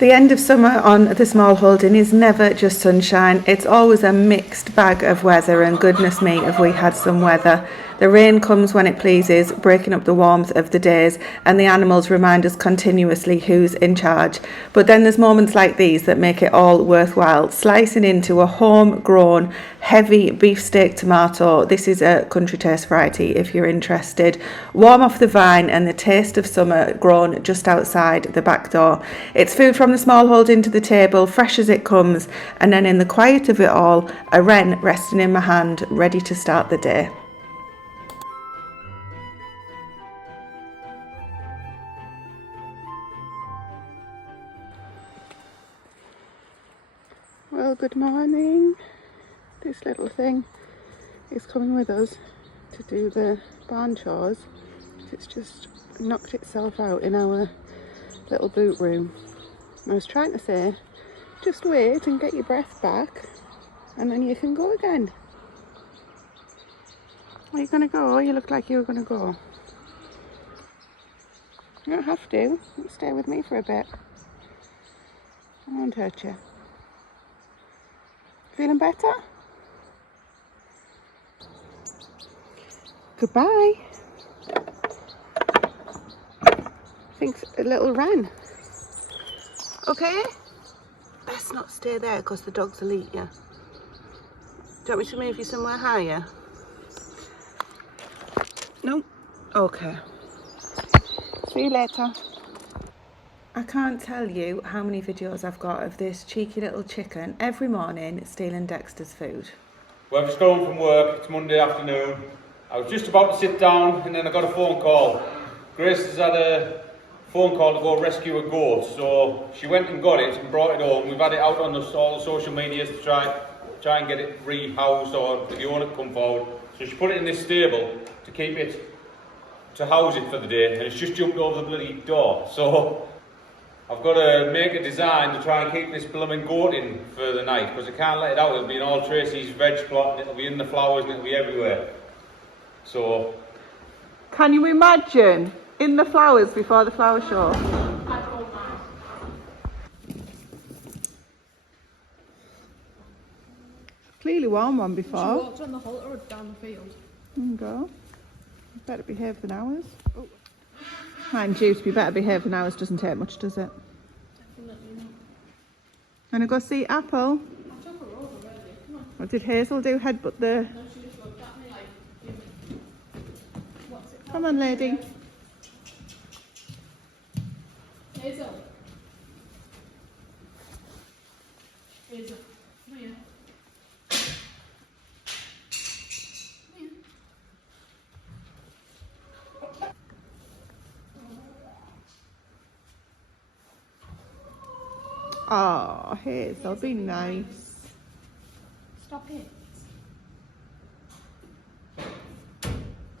The end of summer on the Smallholding is never just sunshine. It's always a mixed bag of weather, and goodness me, have we had some weather. The rain comes when it pleases, breaking up the warmth of the days, and the animals remind us continuously who's in charge. But then there's moments like these that make it all worthwhile. Slicing into a homegrown, heavy beefsteak tomato. This is a country taste variety if you're interested. Warm off the vine and the taste of summer grown just outside the back door. It's food from the Smallholding to the table, fresh as it comes, and then in the quiet of it all, a wren resting in my hand, ready to start the day. Well, good morning. This little thing is coming with us to do the barn chores. It's just knocked itself out in our little boot room. I was trying to say, just wait and get your breath back and then you can go again. Are you going to go? You look like you were going to go. You don't have to. You can stay with me for a bit. I won't hurt you. Feeling better? Goodbye. Thinks a little wren. Okay? Best not stay there because the dogs will eat you. Do you want me to move you somewhere higher? No? Okay. See you later. I can't tell you how many videos I've got of this cheeky little chicken every morning stealing Dexter's food. Well, I've just got home from work. It's Monday afternoon. I was just about to sit down and then I got a phone call. Grace has had a phone call to go rescue a goat, so she went and got it and brought it home. We've had it out on all the social medias to try and get it rehoused, or the owner to come forward. So she put it in this stable to keep it, to house it for the day, and it's just jumped over the bloody door. So I've got to make a design to try and keep this blooming goat in for the night, because I can't let it out. It'll be in all Tracy's veg plot, and it'll be in the flowers, and it'll be everywhere. So, can you imagine in the flowers before the flower show? Clearly warm one before. She walked on the halter or down the field. There you go. Better behave than ours. Oh. Mind you, to be better behaved than ours doesn't take much, does it? Definitely not. Wanna go see Apple? I took her over already. Come on. What did Hazel do? Headbutt the... No, she just looked at me like, what's it called? Come on, lady. Hazel. Hazel. Come here. Oh, Hazel, be nice. Stop it.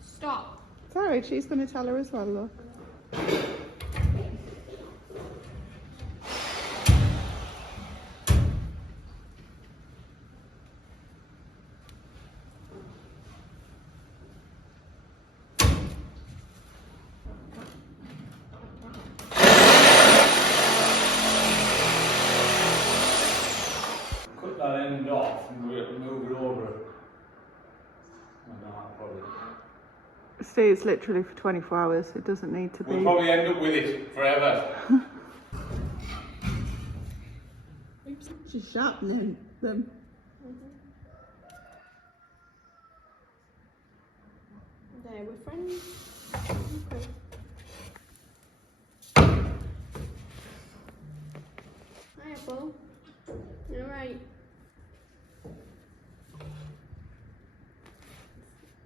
Stop. It's alright, she's going to tell her as well, look. cut that end off and move it over. Probably. It stays literally for 24 hours. It doesn't need to be. We'll probably end up with it forever. She's sharpening them. There, we're friends. Okay. Hi, Apple. You alright?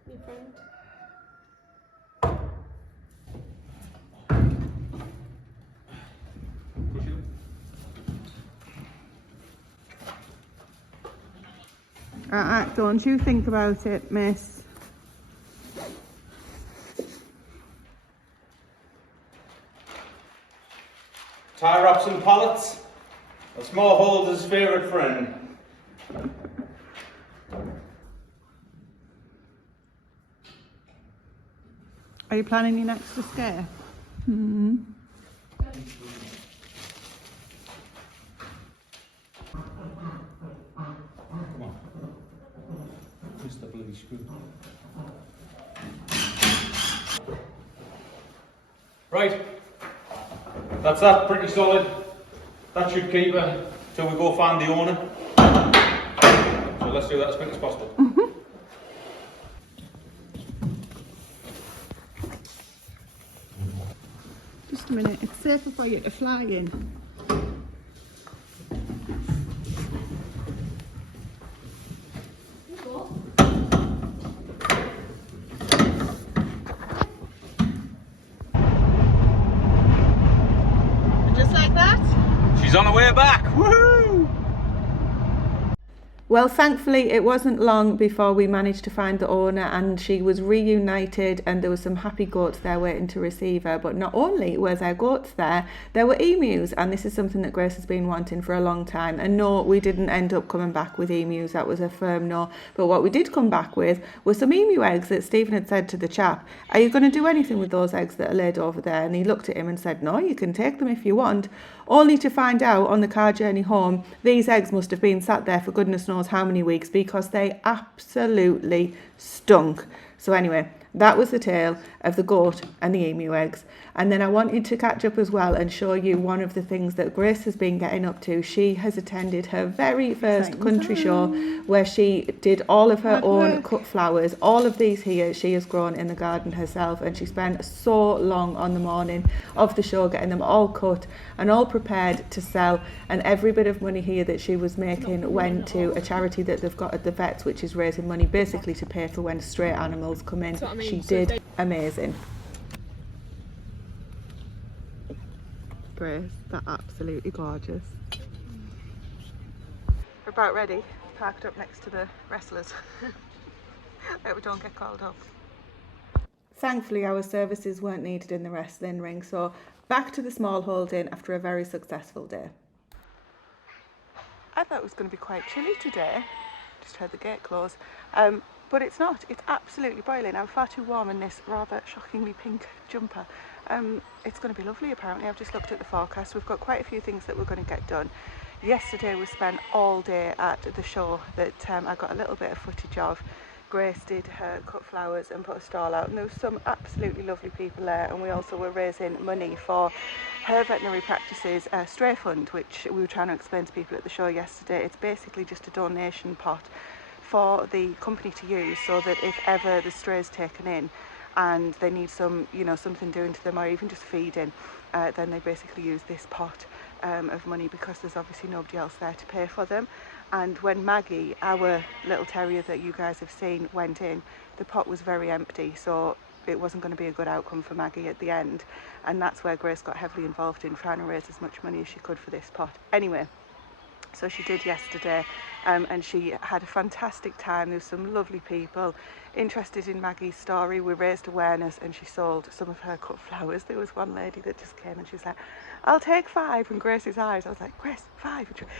Your friend? Don't you think about it, miss. Tie wraps and pallets. A smallholder's favourite friend. Are you planning your next escape? these screws. Right, that's that, pretty solid. That should keep her till we go find the owner. So let's do that as quick as possible. Just a minute, it's safer for you to fly in. Just like that? She's on her way back, woohoo! Well, thankfully it wasn't long before we managed to find the owner, and she was reunited, and there were some happy goats there waiting to receive her. But not only was there goats there were emus, and this is something that Grace has been wanting for a long time. And no, we didn't end up coming back with emus, that was a firm no. But what we did come back with were some emu eggs that Stephen had said to the chap, are you going to do anything with those eggs that are laid over there? And he looked at him and said, no, you can take them if you want. Only to find out on the car journey home, these eggs must have been sat there for goodness knows how many weeks, because they absolutely stunk. So anyway, that was the tale of the goat and the emu eggs. And then I wanted to catch up as well and show you one of the things that Grace has been getting up to. She has attended her very first country show, where she did all of her own cut flowers. All of these here she has grown in the garden herself, and she spent so long on the morning of the show getting them all cut and all prepared to sell. And every bit of money here that she was making went to a charity that they've got at the vets, which is raising money basically to pay for when stray animals come in. She did amazing. Grace, they're absolutely gorgeous. We're about ready, parked up next to the wrestlers. Hope we don't get called up. Thankfully our services weren't needed in the wrestling ring, so back to the Smallholding after a very successful day. I thought it was going to be quite chilly today, just heard the gate close, but it's not. It's absolutely boiling. I'm far too warm in this rather shockingly pink jumper. It's going to be lovely apparently. I've just looked at the forecast. We've got quite a few things that we're going to get done. Yesterday we spent all day at the show that I got a little bit of footage of. Grace did her cut flowers and put a stall out, and there was some absolutely lovely people there, and we also were raising money for her veterinary practices stray fund, which we were trying to explain to people at the show yesterday. It's basically just a donation pot for the company to use, so that if ever the stray is taken in and they need some, something doing to them, or even just feeding, then they basically use this pot of money, because there's obviously nobody else there to pay for them. And when Maggie, our little terrier that you guys have seen, went in, the pot was very empty, so it wasn't going to be a good outcome for Maggie at the end. And that's where Grace got heavily involved in trying to raise as much money as she could for this pot. Anyway, so she did yesterday, and she had a fantastic time. There were some lovely people interested in Maggie's story. We raised awareness, and she sold some of her cut flowers. There was one lady that just came and she was like, I'll take 5. And Grace's eyes, I was like, Grace, 5? And she went,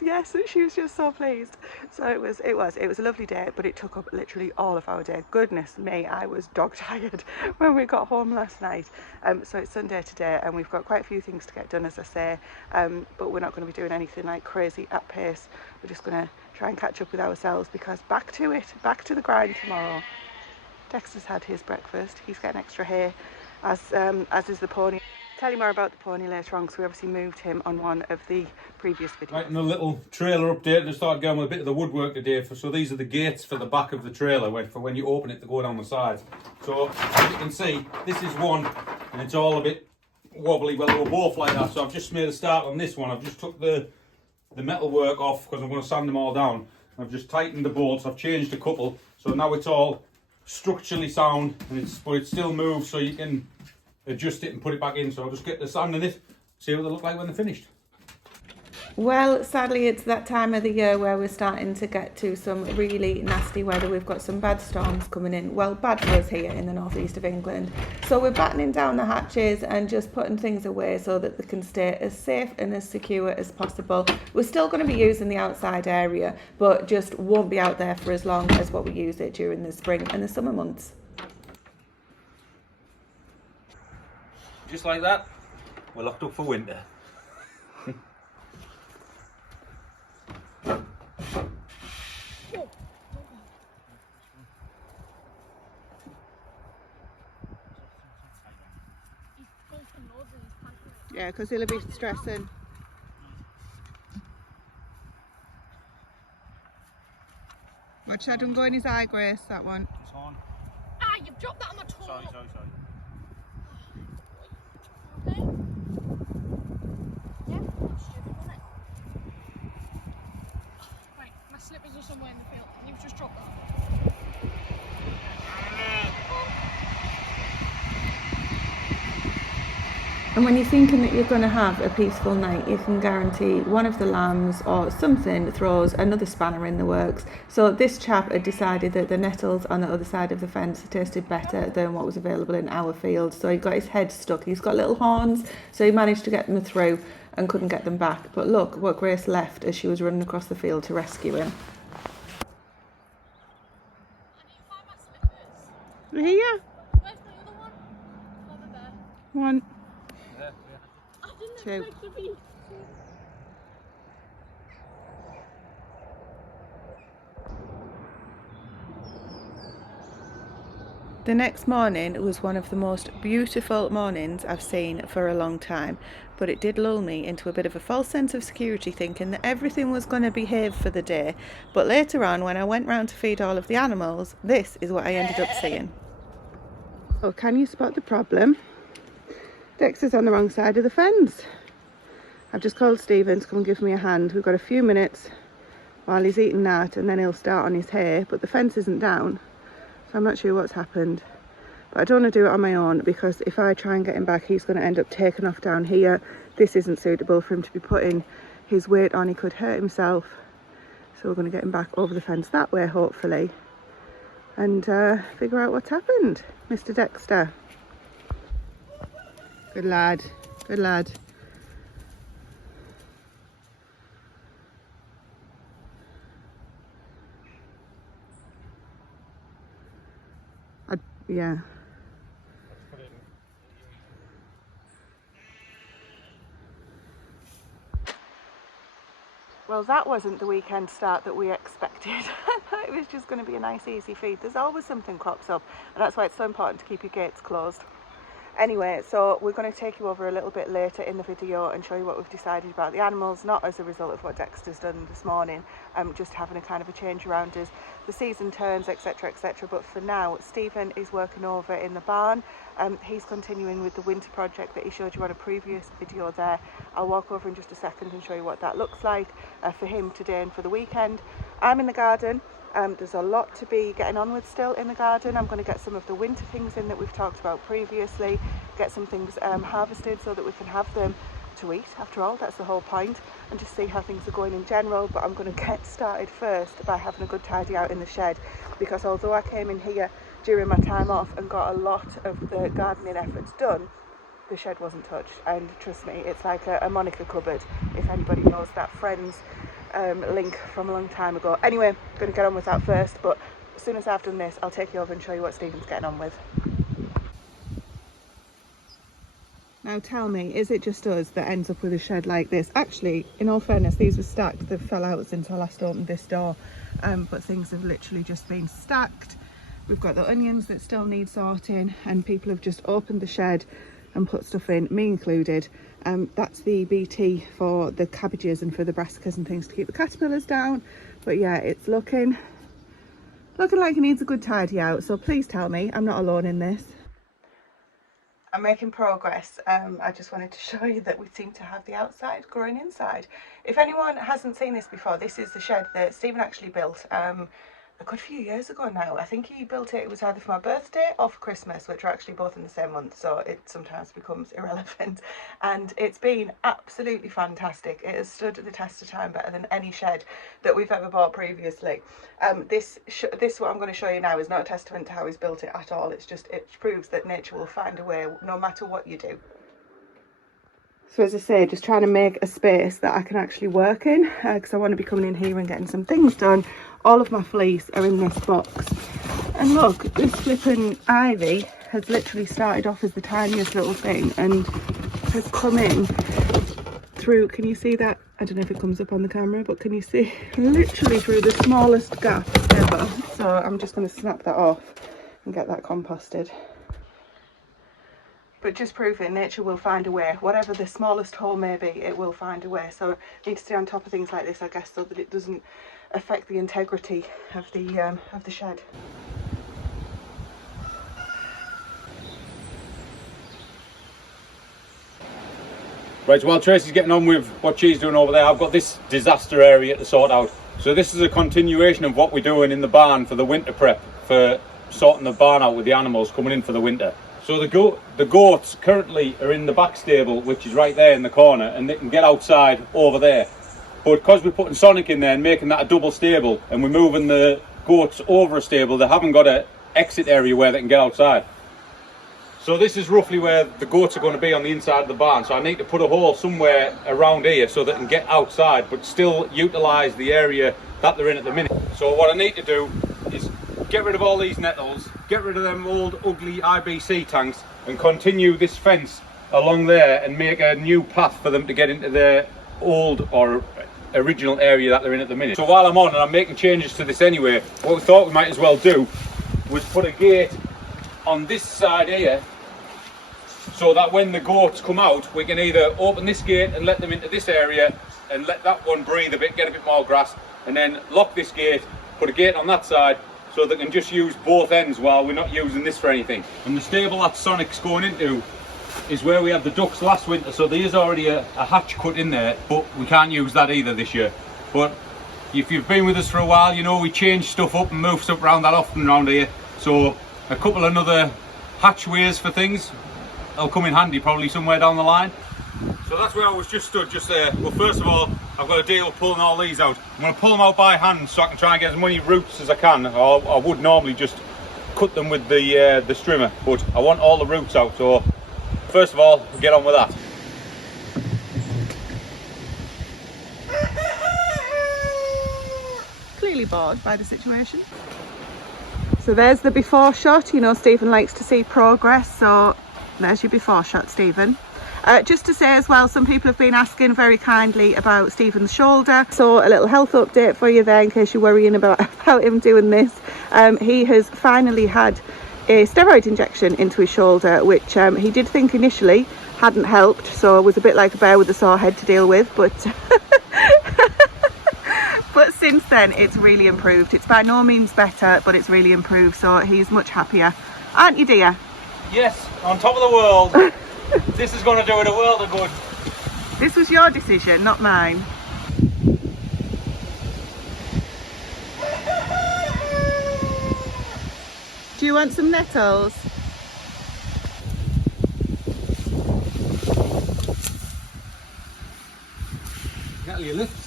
yes. And she was just so pleased. So it was a lovely day, but it took up literally all of our day. Goodness me, I was dog tired when we got home last night. So it's Sunday today, and we've got quite a few things to get done, as I say, but we're not going to be doing anything like crazy at pace. We're just going to try and catch up with ourselves, because back to the grind tomorrow. Dexter's had his breakfast. He's getting extra hay, as is the pony. Tell you more about the pony later on, because we obviously moved him on one of the previous videos. Right, and a little trailer update. Just started going with a bit of the woodwork today. So these are the gates for the back of the trailer, for when you open it to go down the sides. So as you can see, this is one, and it's all a bit wobbly. Well, they were both like that. So I've just made a start on this one. I've just took the metal work off, because I'm going to sand them all down. I've just tightened the bolts. I've changed a couple, so now it's all structurally sound, and but it still moves, so you can adjust it and put it back in. So I'll just get the sand in it, see what they look like when they're finished. Well, sadly it's that time of the year where we're starting to get to some really nasty weather. We've got some bad storms coming in. Well, bad for us here in the northeast of England. So we're battening down the hatches and just putting things away so that they can stay as safe and as secure as possible. We're still going to be using the outside area, but just won't be out there for as long as what we use it during the spring and the summer months. Just like that, we're locked up for winter. Yeah, because he'll be stressing. Watch that don't go in his eye, Grace, that one. It's on. Ah, you've dropped that on my toe. Sorry. Okay? Yeah, that's stupid, wasn't it? Right, my slippers are somewhere in the field. You've just dropped that. And when you're thinking that you're going to have a peaceful night, you can guarantee one of the lambs or something throws another spanner in the works. So this chap had decided that the nettles on the other side of the fence tasted better than what was available in our field. So he got his head stuck. He's got little horns, so he managed to get them through and couldn't get them back. But look what Grace left as she was running across the field to rescue him. I need to find my slippers. Here, Where's my other one? Over there. one, I didn't two. expect to be. The next morning was one of the most beautiful mornings I've seen for a long time, but it did lull me into a bit of a false sense of security, thinking that everything was going to behave for the day. But later on, when I went round to feed all of the animals, this is what I ended up seeing. Oh, can you spot the problem? Dexter's on the wrong side of the fence. I've just called Stephen to come and give me a hand. We've got a few minutes while he's eating that, and then he'll start on his hay, but the fence isn't down. So I'm not sure what's happened, but I don't want to do it on my own, because if I try and get him back, he's going to end up taking off down here. This isn't suitable for him to be putting his weight on. He could hurt himself. So we're going to get him back over the fence that way, hopefully, and figure out what's happened. Mr. Dexter. Good lad. Good lad. Yeah. Well, that wasn't the weekend start that we expected. I thought it was just going to be a nice easy feed. There's always something crops up, and that's why it's so important to keep your gates closed. Anyway, so we're going to take you over a little bit later in the video and show you what we've decided about the animals, not as a result of what Dexter's done this morning, just having a kind of a change around as the season turns, etc, etc. But for now, Stephen is working over in the barn. He's continuing with the winter project that he showed you on a previous video there. I'll walk over in just a second and show you what that looks like for him today and for the weekend. I'm in the garden. There's a lot to be getting on with still in the garden. I'm going to get some of the winter things in that we've talked about previously, get some things harvested so that we can have them to eat. After all, that's the whole point, and just see how things are going in general. But I'm going to get started first by having a good tidy out in the shed, because although I came in here during my time off and got a lot of the gardening efforts done, the shed wasn't touched. And trust me, it's like a Monica cupboard, if anybody knows that Friends link from a long time ago. Anyway, I'm going to get on with that first, but as soon as I've done this, I'll take you over and show you what Stephen's getting on with. Now tell me, is it just us that ends up with a shed like this? Actually, in all fairness, these were stacked. They've fell out since I last opened this door, but things have literally just been stacked. We've got the onions that still need sorting, and people have just opened the shed and put stuff in, me included. That's the BT for the cabbages and for the brassicas and things to keep the caterpillars down. But yeah, it's looking like it needs a good tidy out. So please tell me I'm not alone in this. I'm making progress. I just wanted to show you that we seem to have the outside growing inside. If anyone hasn't seen this before, this is the shed that Stephen actually built a good few years ago now. I think he built it, it was either for my birthday or for Christmas, which are actually both in the same month, so it sometimes becomes irrelevant. And it's been absolutely fantastic. It has stood the test of time better than any shed that we've ever bought previously. This what I'm going to show you now is not a testament to how he's built it at all. It's just, it proves that nature will find a way no matter what you do. So as I say, just trying to make a space that I can actually work in, because I want to be coming in here and getting some things done. All of my fleece are in this box. And look, this flipping ivy has literally started off as the tiniest little thing and has come in through, can you see that? I don't know if it comes up on the camera, but can you see? Literally through the smallest gap ever. So I'm just going to snap that off and get that composted. But just proving nature will find a way. Whatever the smallest hole may be, it will find a way. So I need to stay on top of things like this, I guess, so that it doesn't affect the integrity of the shed. Right, so while Tracy's getting on with what she's doing over there, I've got this disaster area to sort out. So this is a continuation of what we're doing in the barn for the winter prep, for sorting the barn out with the animals coming in for the winter. So the goats currently are in the back stable, which is right there in the corner, and they can get outside over there. But because we're putting Sonic in there and making that a double stable, and we're moving the goats over a stable, they haven't got an exit area where they can get outside. So this is roughly where the goats are going to be on the inside of the barn. So I need to put a hole somewhere around here so they can get outside, but still utilise the area that they're in at the minute. So what I need to do is get rid of all these nettles, get rid of them old ugly IBC tanks, and continue this fence along there and make a new path for them to get into their old or original area that they're in at the minute. So while I'm on and I'm making changes to this anyway, what we thought we might as well do was put a gate on this side here, so that when the goats come out, we can either open this gate and let them into this area and let that one breathe a bit, get a bit more grass, and then lock this gate, put a gate on that side, so they can just use both ends while we're not using this for anything. And the stable that Sonic's going into is where we had the ducks last winter, so there is already a hatch cut in there, but we can't use that either this year. But if you've been with us for a while, you know we change stuff up and move stuff around that often around here, so a couple of other hatchways for things will come in handy probably somewhere down the line. So that's where I was just stood, just there. Well, first of all, I've got to deal with pulling all these out. I'm going to pull them out by hand so I can try and get as many roots as I can. I would normally just cut them with the strimmer, but I want all the roots out. So first of all, get on with that. Clearly bored by the situation. So there's the before shot. You know, Stephen likes to see progress, so there's your before shot, Stephen. Just to say as well, some people have been asking very kindly about Stephen's shoulder, so a little health update for you there in case you're worrying about him doing this. He has finally had a steroid injection into his shoulder, which he did think initially hadn't helped, so it was a bit like a bear with a sore head to deal with, but but since then it's really improved. It's by no means better, but it's really improved, so he's much happier, aren't you, dear? Yes, on top of the world. This is going to do it a world of good. This was your decision, not mine. Do you want some nettles? Get your lifts.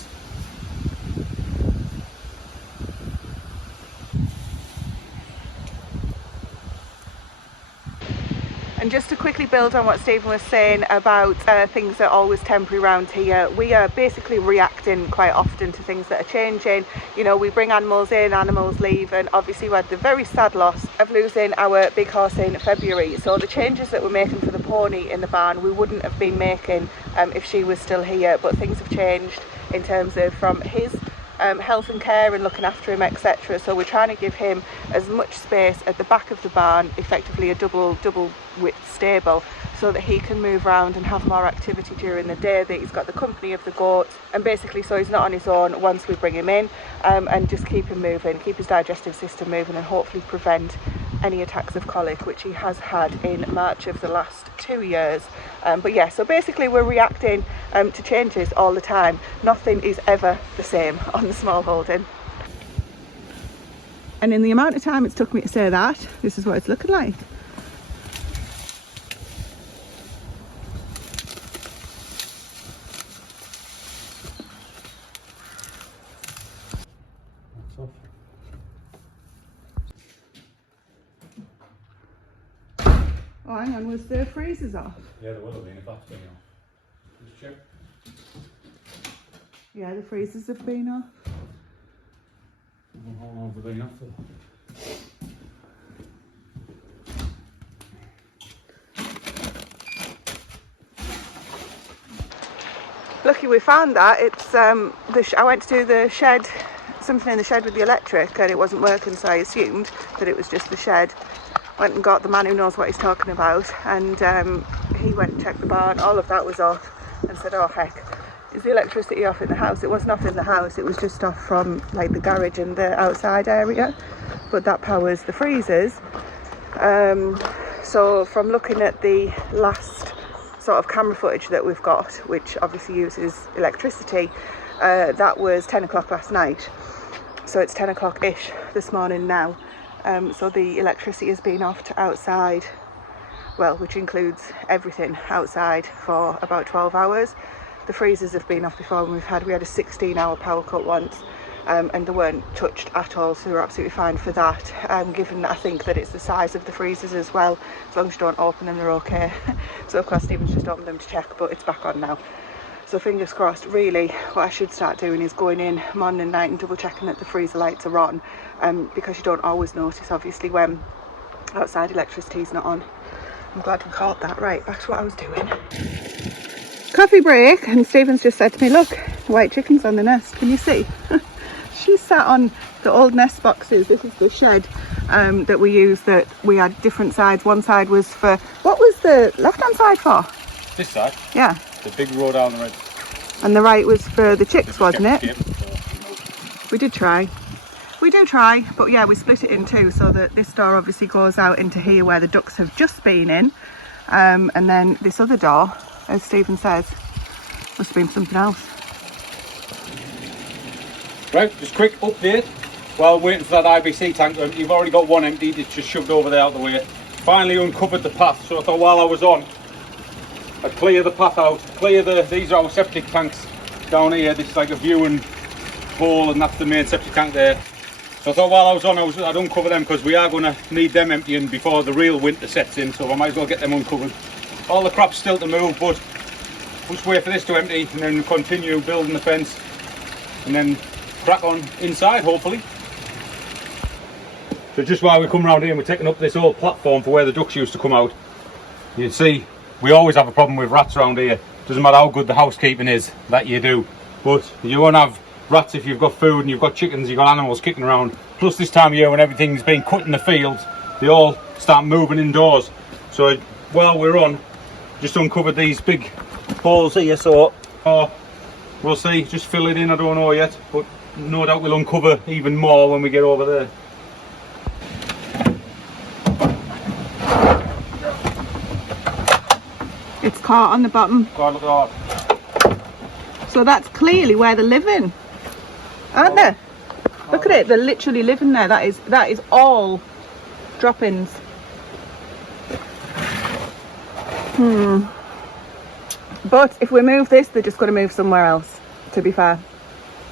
And just to quickly build on what Stephen was saying about things that are always temporary around here, we are basically reacting quite often to things that are changing. You know, we bring animals in, animals leave, and obviously we had the very sad loss of losing our big horse in February. So the changes that we're making for the pony in the barn, we wouldn't have been making if she was still here, but things have changed in terms of from his health and care and looking after him, etc. So we're trying to give him as much space at the back of the barn, effectively a double width stable, so that he can move around and have more activity during the day, that he's got the company of the goats, and basically so he's not on his own once we bring him in, and just keep him moving, keep his digestive system moving, and hopefully prevent any attacks of colic, which he has had in March of the last 2 years. But yeah, so basically we're reacting to changes all the time. Nothing is ever the same on the Smallholding. And in the amount of time it's took me to say that, this is what it's looking like. Oh, hang on, was the freezers off? Yeah, there will have been if that's been off. Just check. Yeah, the freezers have been off. How long have they been off for? Lucky we found that. It's I went to do the shed, something in the shed with the electric, and it wasn't working, so I assumed that it was just the shed. went and got the man who knows what he's talking about, and he went and checked the barn. All of that was off, and said, oh heck, is the electricity off in the house? It wasn't off in the house, it was just off from like the garage and the outside area, but that powers the freezers. So from looking at the last sort of camera footage that we've got, which obviously uses electricity, that was 10 o'clock last night. So it's 10 o'clock-ish this morning now. So the electricity has been off to outside, well, which includes everything outside, for about 12 hours. The freezers have been off before, and we had a 16-hour power cut once, and they weren't touched at all, so we were absolutely fine for that. Given that I think that it's the size of the freezers as well, as long as you don't open them, they're okay. So of course Stephen's just opened them to check, but it's back on now. So fingers crossed. Really, what I should start doing is going in morning and night and double checking that the freezer lights are on, because you don't always notice, obviously, when outside electricity is not on. I'm glad we caught that. Right, back to what I was doing. Coffee break, and Stephen's just said to me, look, white chicken's on the nest, can you see? She sat on the old nest boxes. This is the shed that we use, that we had different sides. One side was for, what was the left hand side for? This side? Yeah. The big row down the right. And the right was for the chicks, wasn't it? Yep. We did try. We do try, but yeah, we split it in two, so that this door obviously goes out into here where the ducks have just been in, and then this other door, as Stephen says, must have been something else. Right, just quick update while waiting for that IBC tank. You've already got one empty, it's just shoved over there out the way. Finally uncovered the path, so I thought while I was on, I'd clear the path out, these are our septic tanks down here. This is like a viewing hole, and that's the main septic tank there. So I thought while I was on, I'd uncover them, because we are going to need them emptying before the real winter sets in, so I might as well get them uncovered. All the crap's still to move, but we'll just wait for this to empty and then continue building the fence and then crack on inside, hopefully. So just while we come around here and we're taking up this old platform for where the ducks used to come out, you can see we always have a problem with rats around here. Doesn't matter how good the housekeeping is, that you do, but you won't have rats if you've got food and you've got chickens, you've got animals kicking around. Plus this time of year when everything's been cut in the fields, they all start moving indoors. So while we're on, just uncovered these big holes here, so we'll see, just fill it in, I don't know yet, but no doubt we'll uncover even more when we get over there. It's caught on the bottom. God, look at that. So that's clearly where they're living, aren't they? Look at it, they're literally living there. That is all droppings. But if we move this, they're just going to move somewhere else, to be fair.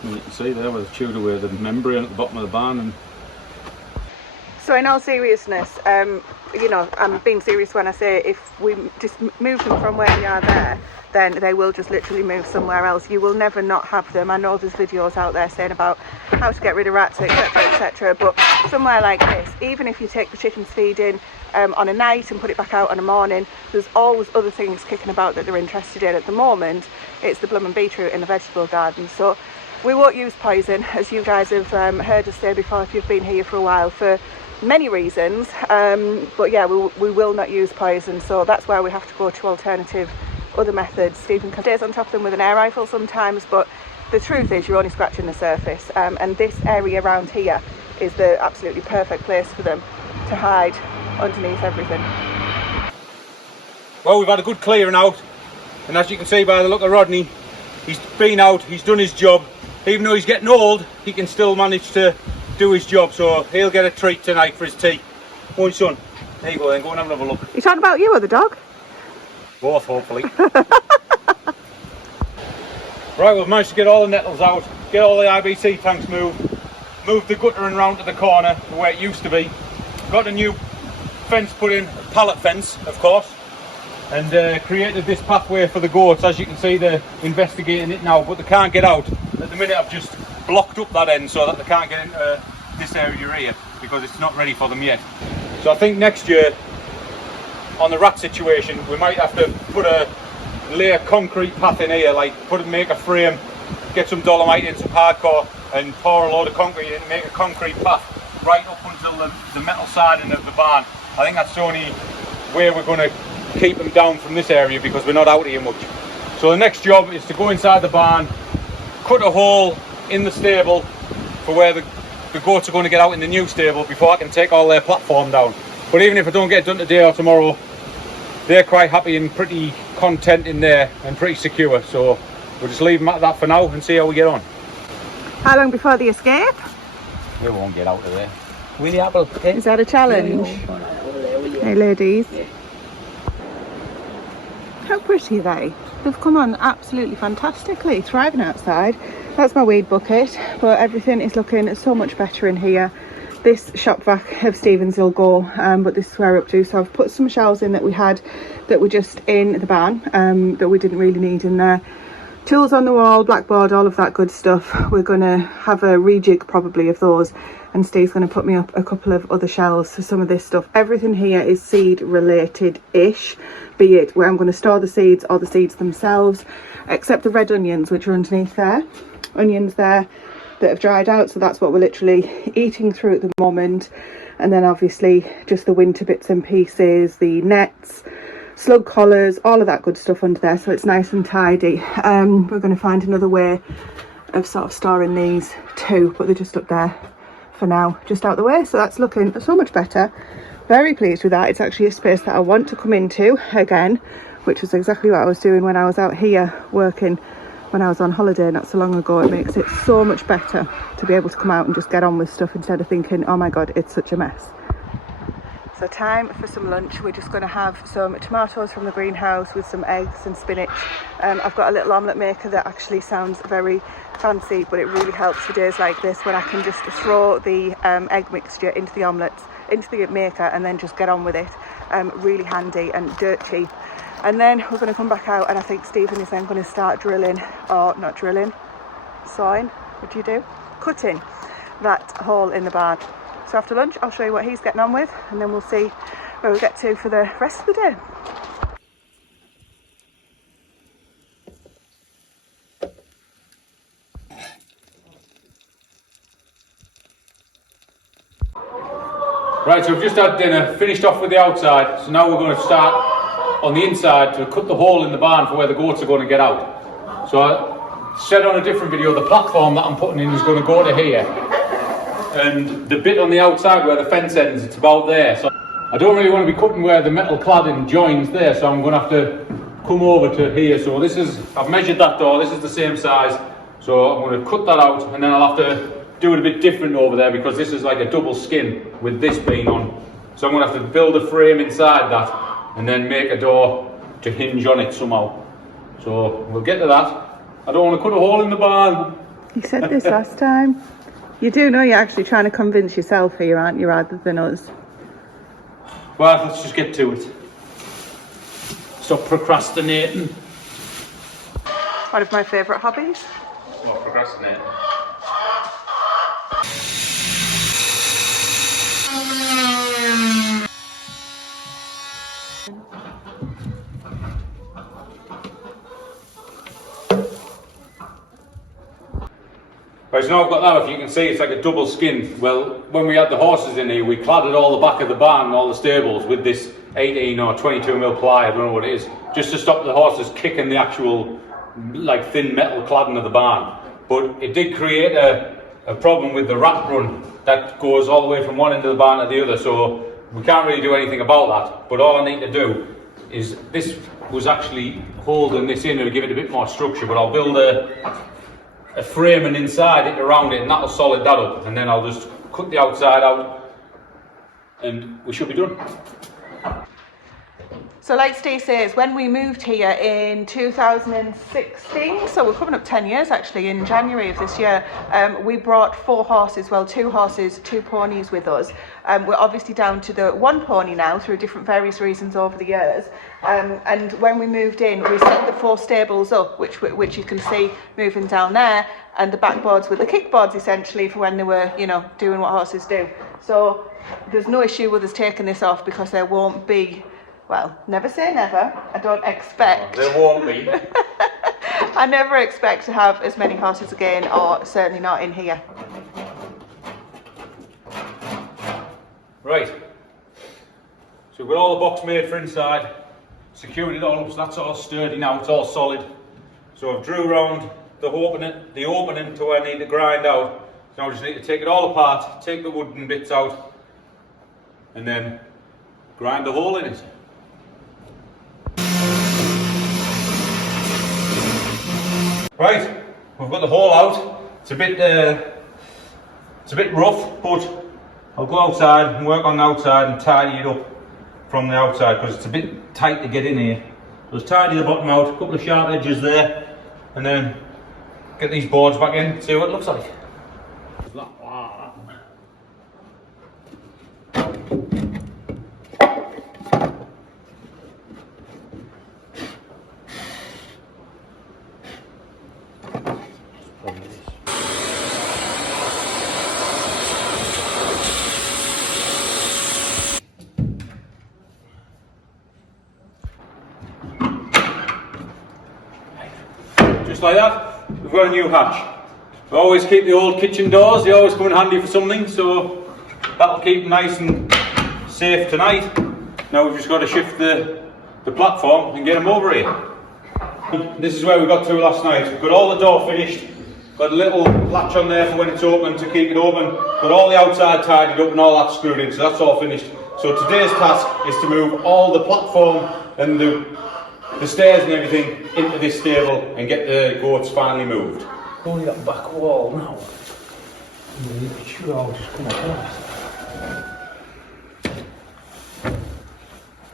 And you can see there where they've chewed away the membrane at the bottom of the barn. And so in all seriousness, you know, I'm being serious when I say if we just move them from where they are there, then they will just literally move somewhere else. You will never not have them. I know there's videos out there saying about how to get rid of rats, etc, etc, but somewhere like this, even if you take the chickens feeding on a night and put it back out on a morning, there's always other things kicking about that they're interested in. At the moment, it's the blooming beetroot in the vegetable garden. So we won't use poison, as you guys have heard us say before if you've been here for a while, for many reasons, but yeah, we will not use poison. So that's where we have to go to alternative other methods. Stephen stays on top of them with an air rifle sometimes, but the truth is you're only scratching the surface, and this area around here is the absolutely perfect place for them to hide underneath everything. well, we've had a good clearing out, and as you can see by the look of Rodney, he's been out, he's done his job. Even though he's getting old, he can still manage to do his job, so he'll get a treat tonight for his tea. Go on, son. There you go then, go and have another look. You talking about you or the dog? Both, hopefully. Right, we've managed to get all the nettles out, get all the IBC tanks moved, moved the guttering round to the corner where it used to be, got a new fence put in, a pallet fence of course, and created this pathway for the goats. As you can see, they're investigating it now, but they can't get out. At the minute I've just blocked up that end so that they can't get into this area here because it's not ready for them yet. So I think next year on the rat situation we might have to lay a concrete path in here, like make a frame, get some dolomite in, some hardcore, and pour a load of concrete in, make a concrete path right up until the metal siding of the barn, I think that's the only way we're going to keep them down from this area because we're not out here much. So the next job is to go inside the barn, cut a hole in the stable for where the goats are going to get out in the new stable before I can take all their platform down. But even if I don't get it done today or tomorrow, they're quite happy and pretty content in there and pretty secure. So we'll just leave them at that for now and see how we get on. How long before the escape? We won't get out of there. Will you, Apple? Is that a challenge? Hey ladies. How pretty are they? They've come on absolutely fantastically, thriving outside. That's my weed bucket, but everything is looking so much better in here. This shop vac of Stephen's will go, but this is where we're up to. So I've put some shelves in that we had that were just in the barn, that we didn't really need in there. Tools on the wall, blackboard, all of that good stuff. We're going to have a rejig probably of those, and Steve's going to put me up a couple of other shelves for some of this stuff. Everything here is seed related-ish, be it where I'm going to store the seeds or the seeds themselves, except the red onions which are underneath there. Onions there that have dried out, so that's what we're literally eating through at the moment. And then obviously just the winter bits and pieces, the nets, slug collars, all of that good stuff under there, so it's nice and tidy. We're going to find another way of sort of storing these too, but they're just up there for now, just out the way. So that's looking so much better. Very pleased with that. It's actually a space that I want to come into again, which was exactly what I was doing when I was out here working when I was on holiday not so long ago. It makes it so much better to be able to come out and just get on with stuff instead of thinking, oh my god, it's such a mess. So time for some lunch. We're just going to have some tomatoes from the greenhouse with some eggs and spinach. I've got a little omelette maker that actually sounds very fancy, but it really helps for days like this when I can just throw the egg mixture into the omelettes, into the maker, and then just get on with it. Really handy and dirt cheap. And then we're going to come back out, and I think Stephen is then going to start drilling, or not drilling, sawing, what do you do? Cutting that hole in the barn. So after lunch I'll show you what he's getting on with, and then we'll see where we get to for the rest of the day. Right, so we've just had dinner, finished off with the outside, so now we're going to start on the inside to cut the hole in the barn for where the goats are going to get out. So I said on a different video, the platform that I'm putting in is going to go to here, and the bit on the outside where the fence ends, it's about there. So I don't really want to be cutting where the metal cladding joins there, so I'm going to have to come over to here. So this is, I've measured that door, this is the same size, so I'm going to cut that out, and then I'll have to do it a bit different over there because this is like a double skin with this being on. So I'm going to have to build a frame inside that and then make a door to hinge on it somehow. So we'll get to that. I don't want to cut a hole in the barn. You said this last time. You do know you're actually trying to convince yourself here, aren't you, rather than us? Well, let's just get to it. Stop procrastinating. One of my favourite hobbies. What, procrastinating? Right, so now I've got that, if you can see, it's like a double skin. Well, when we had the horses in here, we cladded all the back of the barn and all the stables with this 18 or 22mm ply, I don't know what it is, just to stop the horses kicking the actual like thin metal cladding of the barn. But it did create a problem with the rat run that goes all the way from one end of the barn to the other, so we can't really do anything about that. But all I need to do is, this was actually holding this in to give it a bit more structure, but I'll build a frame and inside it around it, and that'll solid that up, and then I'll just cut the outside out and we should be done. So like Steve says, when we moved here in 2016, so we're coming up 10 years actually in January of this year, we brought 4 horses, well 2 horses, 2 ponies with us. We're obviously down to the 1 pony now through different various reasons over the years. And when we moved in, we set the 4 stables up, which you can see moving down there, and the backboards with the kickboards essentially for when they were, you know, doing what horses do. So there's no issue with us taking this off because there won't be, well, never say never. I don't expect. There won't be. I never expect to have as many horses again, or certainly not in here. Right. So we've got all the box made for inside, secured it all up, so that's all sturdy now, it's all solid. So I've drew around the opening to where I need to grind out. So I just need to take it all apart, take the wooden bits out, and then grind the hole in it. Right, we've got the hole out. It's a bit rough, but I'll go outside and work on the outside and tidy it up from the outside because it's a bit tight to get in here. Just tidy the bottom out, a couple of sharp edges there, and then get these boards back in, see what it looks like. Just like that, we've got a new hatch. We always keep the old kitchen doors, they always come in handy for something, so that'll keep them nice and safe tonight. Now we've just got to shift the platform and get them over here. This is where we got to last night. We've got all the door finished, got a little latch on there for when it's open to keep it open, got all the outside tidied up and all that screwed in, so that's all finished. So today's task is to move all the platform and the stairs and everything into this stable and get the goats finally moved. Only that back wall now. It should all just come across.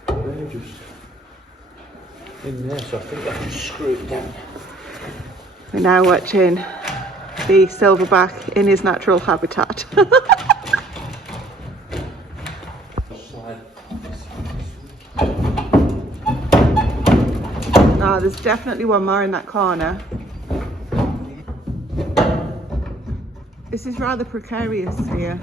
They're just in there, so I think I can screw it down. We're now watching the silverback in his natural habitat. Oh, there's definitely one more in that corner. This is rather precarious here.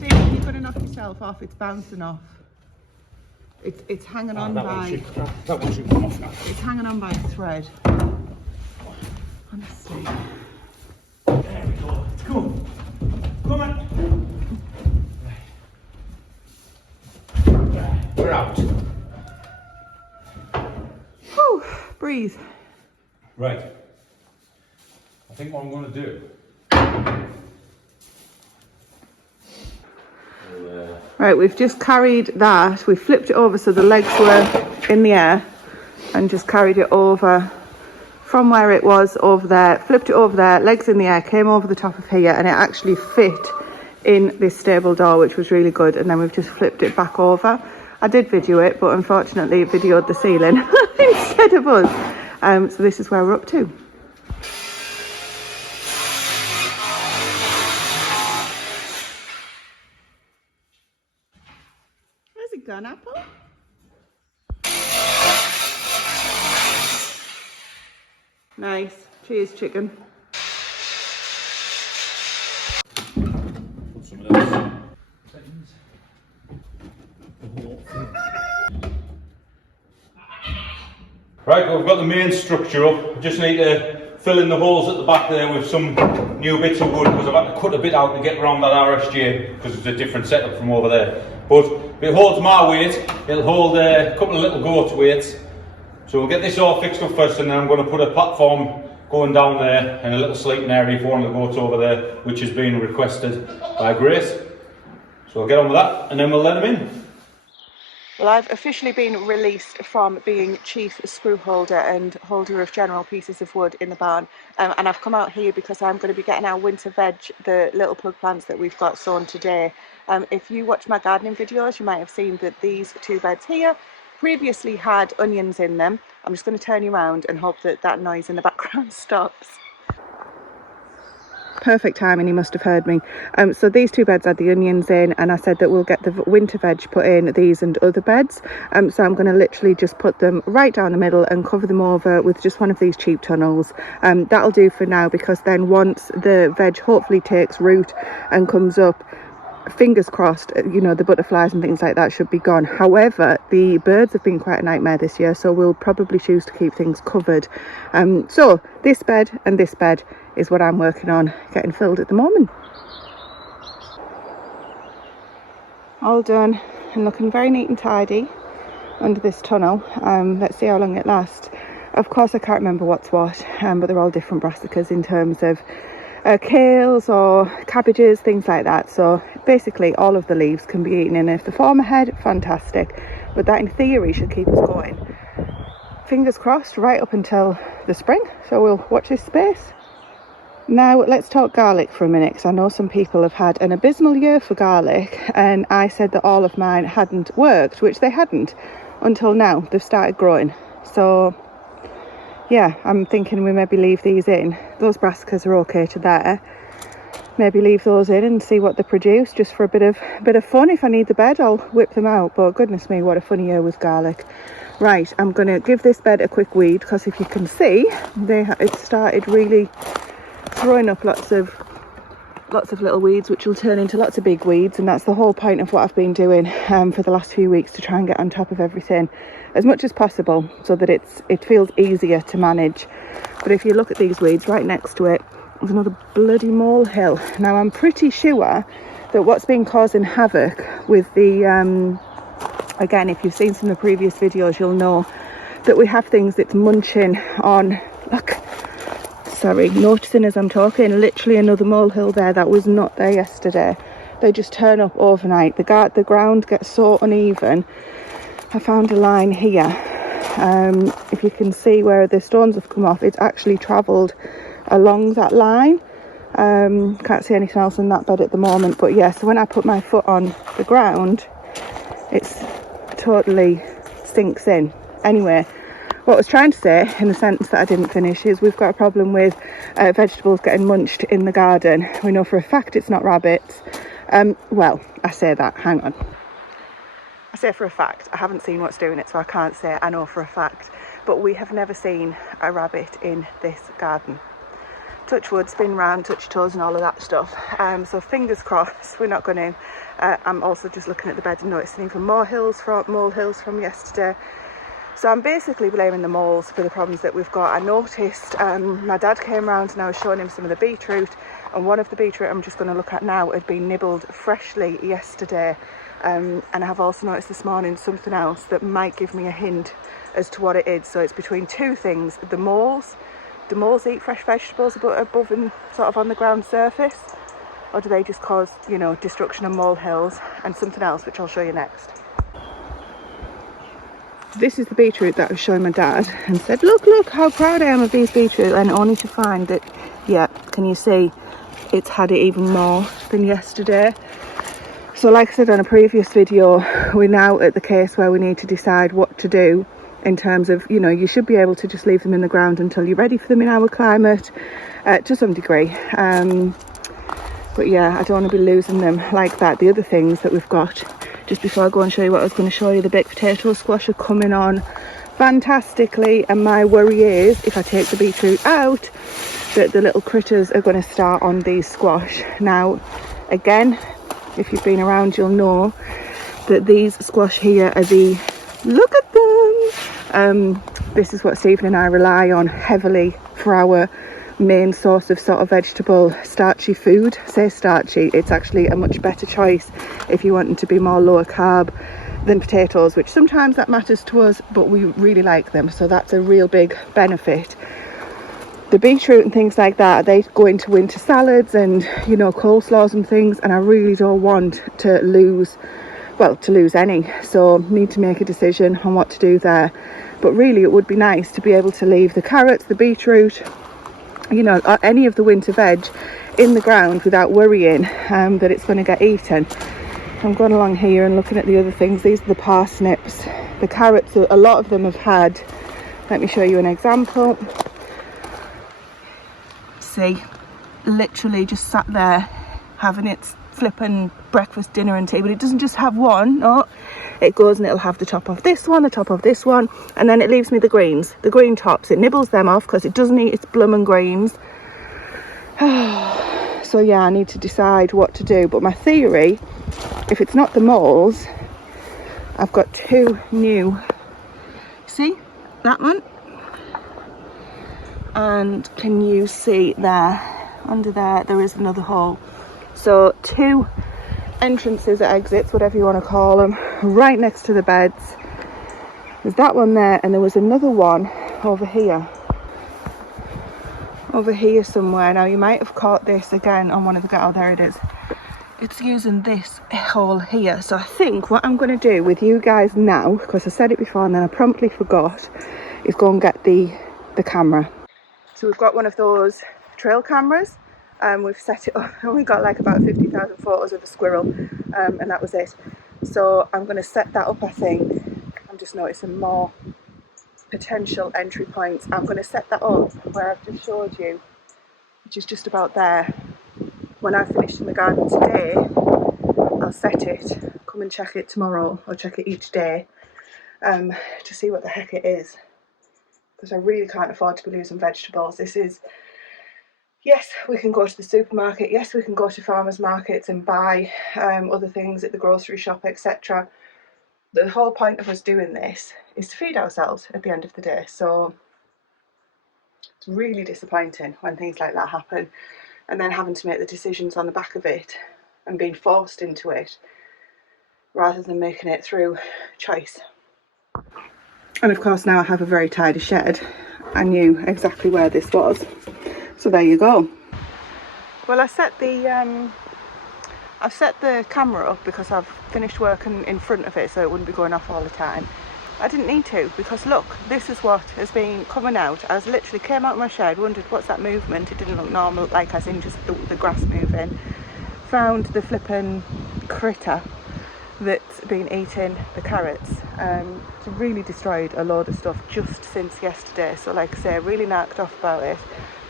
See, you're going to knock yourself off, it's bouncing off. It's hanging on by... That one should come off now. It's hanging on by a thread. Honestly. There we go. Come on. Come on. We're out. Whew, breathe. Right. I think what I'm going to do. Right, we've just carried that. We flipped it over so the legs were in the air and just carried it over from where it was over there, flipped it over there, legs in the air, came over the top of here, and it actually fit in this stable door, which was really good. And then we've just flipped it back over. I did video it, but unfortunately it videoed the ceiling instead of us. So this is where we're up to. Where's it gone, Apple? Nice. Cheers, chicken. Put some of those settings. Right, well, we've got the main structure up. Just need to fill in the holes at the back there with some new bits of wood because I've had to cut a bit out to get around that RSJ because it's a different setup from over there. But it holds my weight, it'll hold a couple of little goats' weights. So we'll get this all fixed up first, and then I'm going to put a platform going down there and a little sleeping area for one of the goats over there, which has been requested by Grace. So I'll get on with that and then we'll let them in. Well, I've officially been released from being chief screw holder and holder of general pieces of wood in the barn, and I've come out here because I'm going to be getting our winter veg, the little plug plants that we've got sown today. If you watch my gardening videos, you might have seen that these two beds here previously had onions in them. I'm just going to turn you around and hope that that noise in the background stops. Perfect timing, he must have heard me. So these two beds had the onions in, and I said that we'll get the winter veg put in these and other beds. So I'm going to literally just put them right down the middle and cover them over with just one of these cheap tunnels. That'll do for now, because then once the veg hopefully takes root and comes up, fingers crossed, you know, the butterflies and things like that should be gone. However, the birds have been quite a nightmare this year, so we'll probably choose to keep things covered. So this bed and this bed is what I'm working on getting filled at the moment. all done and looking very neat and tidy under this tunnel. Let's see how long it lasts. Of course I can't remember what's what, but they're all different brassicas in terms of kales or cabbages, things like that. So basically all of the leaves can be eaten, and if they form a head, fantastic, but that in theory should keep us going, fingers crossed, right up until the spring. So we'll watch this space. Now let's talk garlic for a minute, because I know some people have had an abysmal year for garlic, and I said that all of mine hadn't worked, which they hadn't until now. They've started growing. So yeah, I'm thinking we maybe leave these in. Those brassicas are okay to there. Maybe leave those in and see what they produce, just for a bit of fun. If I need the bed, I'll whip them out. But goodness me, what a funny year with garlic. Right, I'm going to give this bed a quick weed, because if you can see, it started really throwing up lots of little weeds, which will turn into lots of big weeds, and that's the whole point of what I've been doing for the last few weeks, to try and get on top of everything as much as possible, so that it feels easier to manage. But if you look at these weeds right next to it, there's another bloody molehill. Now I'm pretty sure that what's been causing havoc with the again, if you've seen some of the previous videos, you'll know that we have things that's munching on, look, sorry, noticing as I'm talking, literally another molehill there that was not there yesterday. They just turn up overnight. The ground gets so uneven. I found a line here. If you can see where the stones have come off, it's actually travelled along that line. Can't see anything else in that bed at the moment, but yeah, so when I put my foot on the ground, it's totally sinks in. Anyway, what I was trying to say, in the sentence that I didn't finish, is we've got a problem with vegetables getting munched in the garden. We know for a fact it's not rabbits. Well, I say that, hang on. I say for a fact. I haven't seen what's doing it, so I can't say I know for a fact. But we have never seen a rabbit in this garden. Touch wood, spin round, touch toes and all of that stuff. So fingers crossed we're not going to. I'm also just looking at the bed and noticing even molehill from yesterday. So I'm basically blaming the moles for the problems that we've got. I noticed my dad came round and I was showing him some of the beetroot, and one of the beetroot I'm just going to look at now had been nibbled freshly yesterday. And I have also noticed this morning something else that might give me a hint as to what it is. So it's between two things. The moles eat fresh vegetables above and sort of on the ground surface, or do they just cause, you know, destruction of molehills? And something else which I'll show you next. This is the beetroot that I was showing my dad and said, look how proud I am of these beetroot, and only to find that, yeah, can you see, it's had it even more than yesterday. So like I said on a previous video, we're now at the case where we need to decide what to do in terms of, you know, you should be able to just leave them in the ground until you're ready for them in our climate, to some degree. But yeah, I don't want to be losing them like that. The other things that we've got, just before I go and show you what I was going to show you, the baked potato squash are coming on fantastically, and my worry is if I take the beetroot out, that the little critters are going to start on these squash. Now again, if you've been around, you'll know that these squash here are the, look at them, this is what Stephen and I rely on heavily for our main source of sort of vegetable starchy food. Say starchy, it's actually a much better choice if you want them to be more lower carb than potatoes, which sometimes that matters to us, but we really like them, so that's a real big benefit. The beetroot and things like that, they go into winter salads and, you know, coleslaws and things, and I really don't want to lose any, so need to make a decision on what to do there. But really it would be nice to be able to leave the carrots, the beetroot, you know, any of the winter veg in the ground without worrying that it's going to get eaten. I'm going along here and looking at the other things. These are the parsnips. The carrots, a lot of them have had, let me show you an example. See, literally just sat there having its flipping breakfast, dinner and tea, but it doesn't just have one, no, it goes and it'll have the top of this one, the top of this one, and then it leaves me the greens, the green tops. It nibbles them off because it doesn't eat its blooming greens. So yeah, I need to decide what to do, but my theory, if it's not the moles, I've got two new, see that one, and can you see there, under there is another hole. So two entrances or exits, whatever you want to call them, right next to the beds. There's that one there, and there was another one over here somewhere. Now you might have caught this again on one of the, oh there it is, it's using this hole here. So I think what I'm going to do with you guys now, because I said it before and then I promptly forgot, is go and get the camera. So we've got one of those trail cameras, and we've set it up, and we got like about 50,000 photos of a squirrel, and that was it. So I'm going to set that up. I think I'm just noticing more potential entry points. I'm going to set that up where I've just showed you, which is just about there. When I've finished in the garden today, I'll set it, come and check it tomorrow, or check it each day, to see what the heck it is, because I really can't afford to be losing vegetables. This is, yes, we can go to the supermarket, yes, we can go to farmers markets and buy other things at the grocery shop, etc. The whole point of us doing this is to feed ourselves at the end of the day. So it's really disappointing when things like that happen, and then having to make the decisions on the back of it and being forced into it rather than making it through choice. And of course now I have a very tidy shed. I knew exactly where this was, so there you go. Well, I've set the camera up because I've finished working in front of it so it wouldn't be going off all the time. I didn't need to, because look, this is what has been coming out. I literally came out of my shed, wondered what's that movement, it didn't look normal, like as in just the grass moving. Found the flipping critter that's been eating the carrots. It's really destroyed a load of stuff just since yesterday, so like I say, really knocked off about it,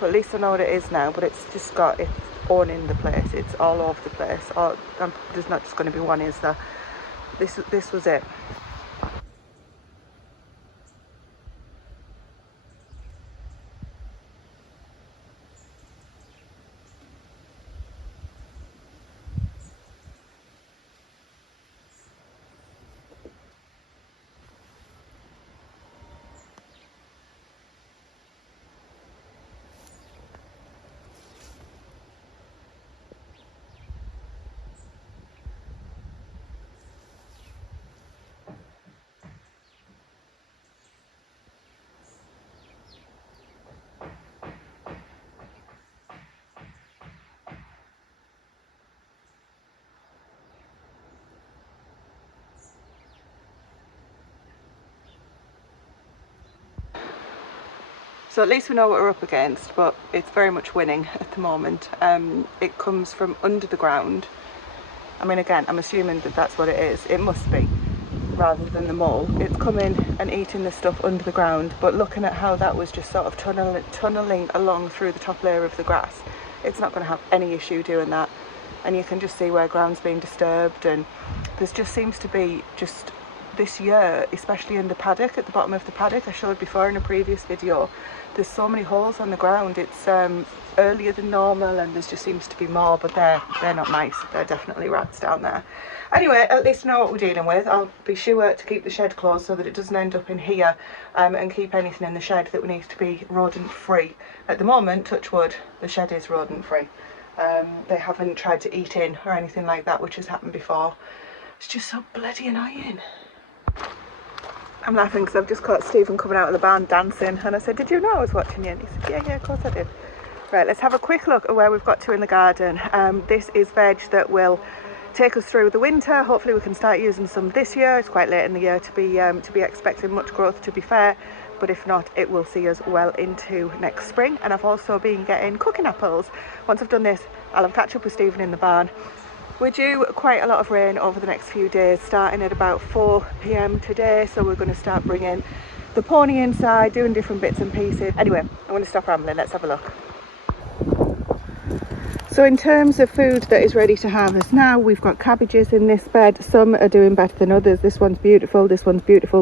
but at least I know what it is now. But it's just got its owning the place, it's all over the place. There's not just going to be one, is there? This was it. So at least we know what we're up against, but it's very much winning at the moment. It comes from under the ground. I mean, again, I'm assuming that that's what it is. It must be, rather than the mole. It's coming and eating the stuff under the ground, but looking at how that was just sort of tunneling along through the top layer of the grass, it's not going to have any issue doing that. And you can just see where ground's being disturbed, and there just seems to be just this year, especially in the paddock, at the bottom of the paddock I showed before in a previous video, there's so many holes on the ground. It's earlier than normal, and there just seems to be more, but they're not mice, they're definitely rats down there. Anyway, at least know what we're dealing with. I'll be sure to keep the shed closed so that it doesn't end up in here, and keep anything in the shed that needs to be rodent free. At the moment, touch wood, the shed is rodent free. They haven't tried to eat in or anything like that, which has happened before. It's just so bloody annoying. I'm laughing because I've just caught Stephen coming out of the barn dancing, and I said, did you know I was watching you? And he said, yeah, of course I did. Right, let's have a quick look at where we've got to in the garden. This is veg that will take us through the winter. Hopefully we can start using some this year. It's quite late in the year to be expecting much growth, to be fair, but if not, it will see us well into next spring. And I've also been getting cooking apples. Once I've done this, I'll have catch up with Stephen in the barn. We're due quite a lot of rain over the next few days, starting at about 4 p.m. today, so we're going to start bringing the pony inside, doing different bits and pieces. Anyway, I'm going to stop rambling, let's have a look. So in terms of food that is ready to harvest now, we've got cabbages in this bed. Some are doing better than others. This one's beautiful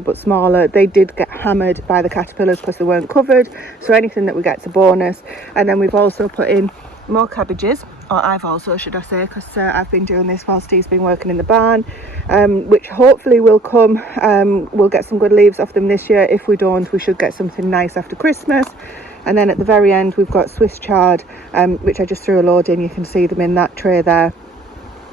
but smaller. They did get hammered by the caterpillars because they weren't covered, so anything that we get's a bonus. And then we've also put in more cabbages, or I've also, should I say, because I've been doing this while Steve's been working in the barn, which hopefully will come. We'll get some good leaves off them this year. If we don't, we should get something nice after Christmas. And then at the very end we've got Swiss chard, which I just threw a load in. You can see them in that tray there.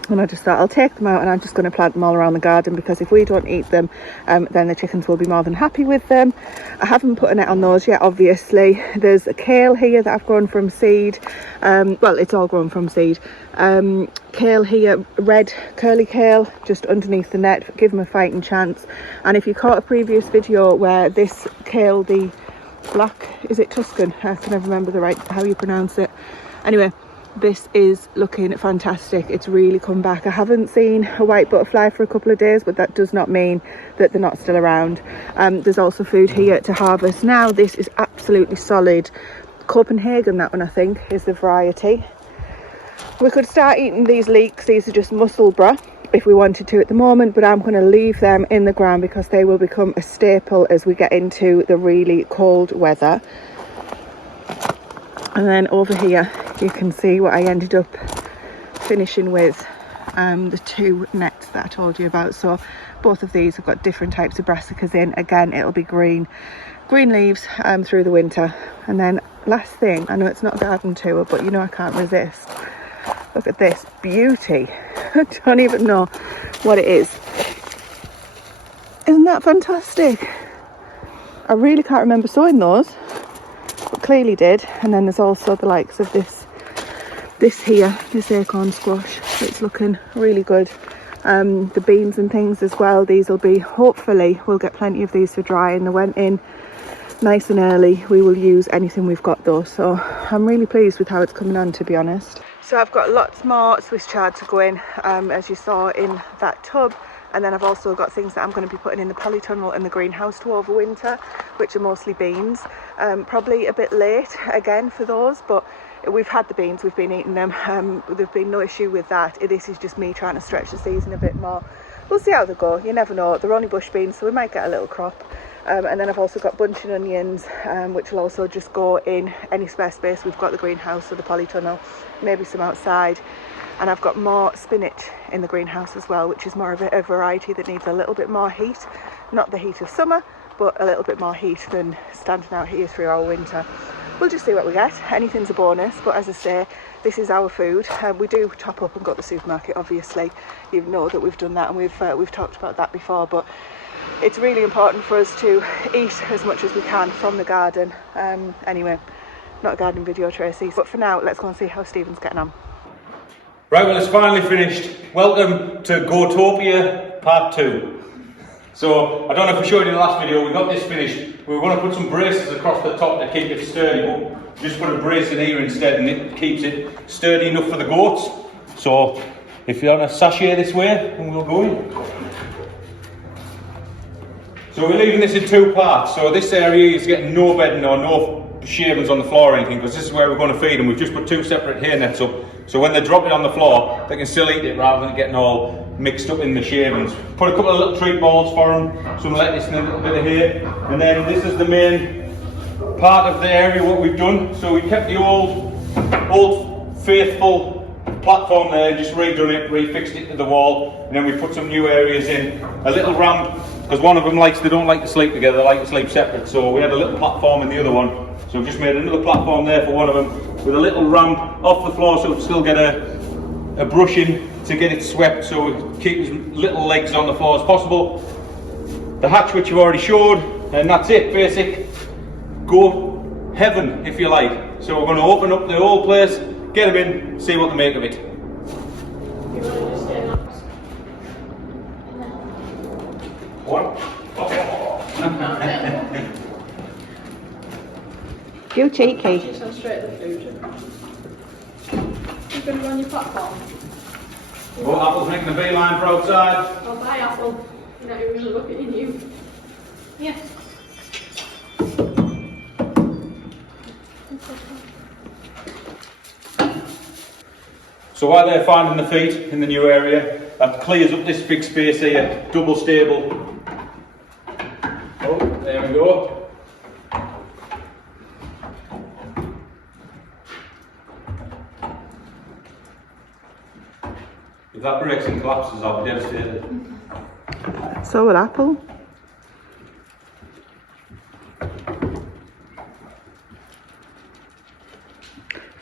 And I just thought I'll take them out and I'm just going to plant them all around the garden, because if we don't eat them, then the chickens will be more than happy with them. I haven't put a net on those yet, obviously. There's a kale here that I've grown from seed. Well, it's all grown from seed. Kale here, red curly kale, just underneath the net. Give them a fighting chance. And if you caught a previous video where this kale, the black, is it Tuscan? I can never remember how you pronounce it. Anyway, this is looking fantastic. It's really come back. I haven't seen a white butterfly for a couple of days, but that does not mean that they're not still around. There's also food here to harvest now. This is absolutely solid. Copenhagen, that one I think is the variety. We could start eating these leeks. These are just musselburgh if we wanted to at the moment, but I'm going to leave them in the ground because they will become a staple as we get into the really cold weather. And then over here you can see what I ended up finishing with, the 2 nets that I told you about. So both of these have got different types of brassicas in. Again, it'll be green leaves through the winter. And then last thing, I know it's not a garden tour, but you know I can't resist. Look at this beauty. I don't even know what it is. Isn't that fantastic? I really can't remember sowing those, but clearly did. And then there's also the likes of this here, this acorn squash. It's looking really good. The beans and things as well. These will be, hopefully we'll get plenty of these to dry, and they went in nice and early. We will use anything we've got though, so I'm really pleased with how it's coming on, to be honest. So I've got lots more Swiss chard to go in, as you saw in that tub. And then I've also got things that I'm going to be putting in the polytunnel in the greenhouse to overwinter, which are mostly beans. Probably a bit late again for those, but we've had the beans, we've been eating them. There's been no issue with that. This is just me trying to stretch the season a bit more. We'll see how they go. You never know. They're only bush beans, so we might get a little crop. And then I've also got bunching onions, which will also just go in any spare space we've got, the greenhouse or the polytunnel, maybe some outside. And I've got more spinach in the greenhouse as well, which is more of a variety that needs a little bit more heat. Not the heat of summer, but a little bit more heat than standing out here through our winter. We'll just see what we get. Anything's a bonus, but as I say, this is our food. We do top up and go to the supermarket, obviously. You know that we've done that, and we've talked about that before, but it's really important for us to eat as much as we can from the garden. Anyway, not a gardening video, Tracy, but for now, let's go and see how Stephen's getting on. Right, well, it's finally finished. Welcome to Gotopia Part 2. So, I don't know if I showed you in the last video, we got this finished. We were going to put some braces across the top to keep it sturdy, but just put a brace in here instead, and it keeps it sturdy enough for the goats. So, if you want to sashay this way, and we'll go in. So we're leaving this in 2 parts. So this area is getting no bedding or no shavings on the floor or anything, because this is where we're going to feed them. We've just put 2 separate hay nets up, so when they drop it on the floor, they can still eat it rather than getting all mixed up in the shavings. Put a couple of little treat balls for them, some lettuce and a little bit of hay. And then this is the main part of the area, what we've done. So we kept the old faithful platform there, just redone it, refixed it to the wall, and then we put some new areas in. A little ramp, because one of them they don't like to sleep together, they like to sleep separate, so we had a little platform in the other one. So we've just made another platform there for one of them, with a little ramp off the floor, so it'll still get a brushing to get it swept, so we keep as little legs on the floor as possible. The hatch, which you've already showed, and that's it, basic goat heaven, if you like. So we're going to open up the whole place, get them in, see what they make of it. What? You cheeky. Just on straight to the food. You're going to run your platform? Well, Apple's making a beeline for outside. Oh, bye, Apple. You're not even really looking at you. Yeah. So while they're finding the feet in the new area, that clears up this big space here, double stable. Oh, there we go. If that breaks and collapses, I'll be devastated. So will Apple.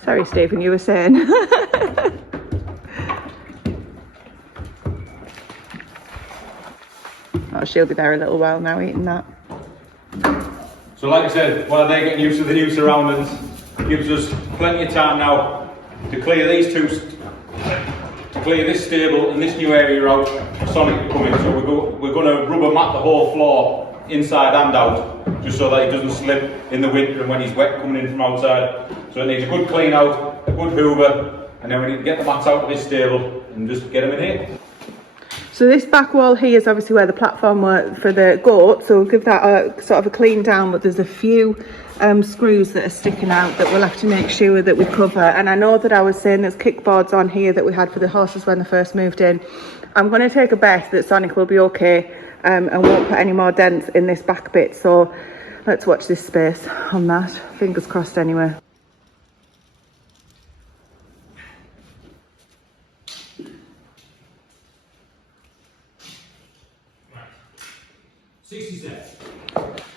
Sorry, Stephen, you were saying. Oh, she'll be there a little while now eating that. So like I said, while they're getting used to the new surroundings, it gives us plenty of time now to clear these two, to clear this stable and this new area out for Sonic to come in. So we're going to rubber mat the whole floor inside and out, just so that he doesn't slip in the winter and when he's wet coming in from outside. So it needs a good clean out, a good hoover, and then we need to get the mats out of this stable and just get them in here. So this back wall here is obviously where the platform were for the goat, so we'll give that a sort of a clean down, but there's a few screws that are sticking out that we'll have to make sure that we cover. And I know that I was saying there's kickboards on here that we had for the horses when they first moved in. I'm going to take a bet that Sonic will be okay and won't put any more dents in this back bit, so let's watch this space on that. Fingers crossed anyway.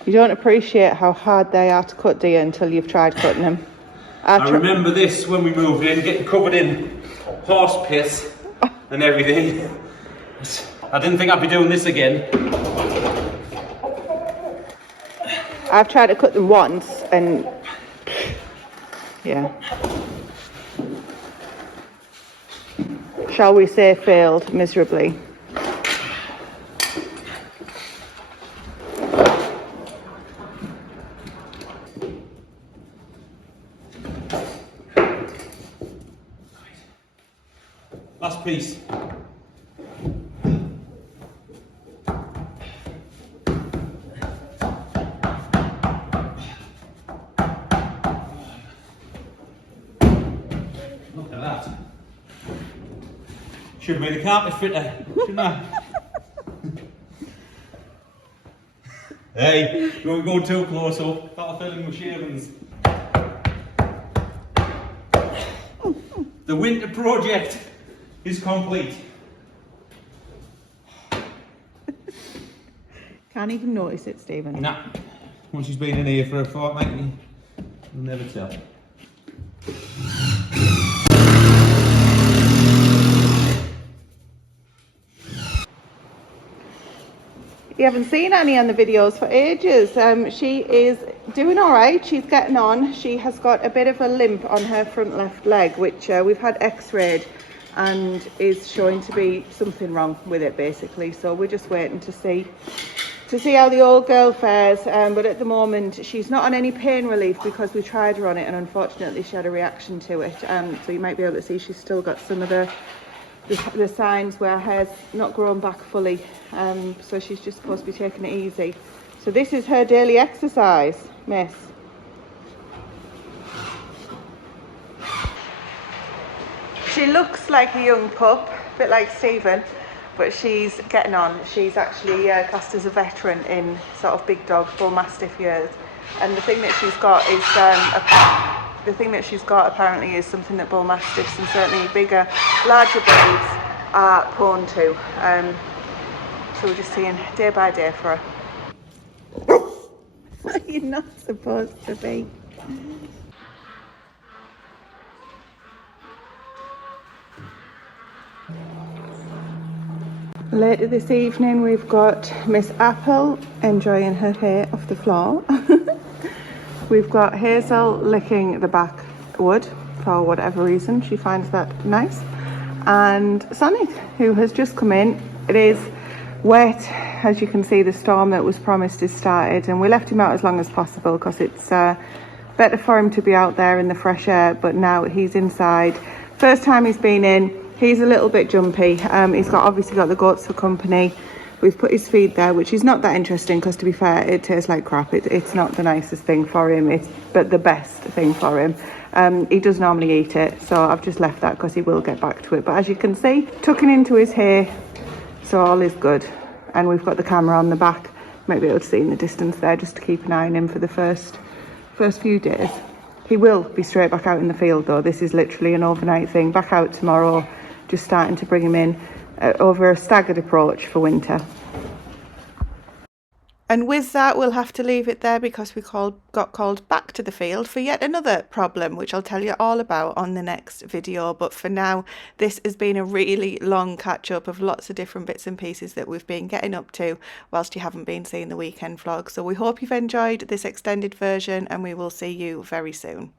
You don't appreciate how hard they are to cut, do you, until you've tried cutting them. I remember this when we moved in, getting covered in horse piss and everything. I didn't think I'd be doing this again. I've tried to cut them once and yeah. Shall we say failed miserably. Last piece. Look at that. Should have been a carpet fitter, shouldn't I? Hey, don't go too close up. That'll fill in with shavings. The winter project is complete. Can't even notice it, Stephen. Nah. Once she's been in here for a fortnight, you'll never tell. You haven't seen Annie on the videos for ages. She is doing all right. She's getting on. She has got a bit of a limp on her front left leg, which we've had x-rayed and is showing to be something wrong with it, basically. So we're just waiting to see how the old girl fares. But at the moment, she's not on any pain relief because we tried her on it, and unfortunately, she had a reaction to it. So you might be able to see she's still got some of the signs where her hair's not grown back fully. So she's just supposed to be taking it easy. So this is her daily exercise, miss. She looks like a young pup, a bit like Stephen, but she's getting on. She's actually classed as a veteran in sort of big dog, bull mastiff years. And the thing that she's got is apparently is something that bull mastiffs and certainly bigger, larger breeds are prone to. So we're just seeing day by day for her. You're not supposed to be. Later this evening we've got Miss Apple enjoying her hair off the floor. We've got Hazel licking the back wood for whatever reason. She finds that nice. And Sonic, who has just come in. It is wet. As you can see, the storm that was promised has started, and we left him out as long as possible because it's better for him to be out there in the fresh air, but now he's inside. First time he's been in. He's a little bit jumpy. He's obviously got the goats for company. We've put his feed there, which is not that interesting because, to be fair, it tastes like crap. It's not the nicest thing for him, but the best thing for him. He does normally eat it, so I've just left that because he will get back to it. But as you can see, tucking into his hair, so all is good. And we've got the camera on the back. You might be able to see in the distance there, just to keep an eye on him for the first few days. He will be straight back out in the field, though. This is literally an overnight thing. Back out tomorrow. Just starting to bring him in over a staggered approach for winter. And with that, we'll have to leave it there because we got called back to the field for yet another problem, which I'll tell you all about on the next video. But for now, this has been a really long catch up of lots of different bits and pieces that we've been getting up to whilst you haven't been seeing the weekend vlog. So we hope you've enjoyed this extended version, and we will see you very soon.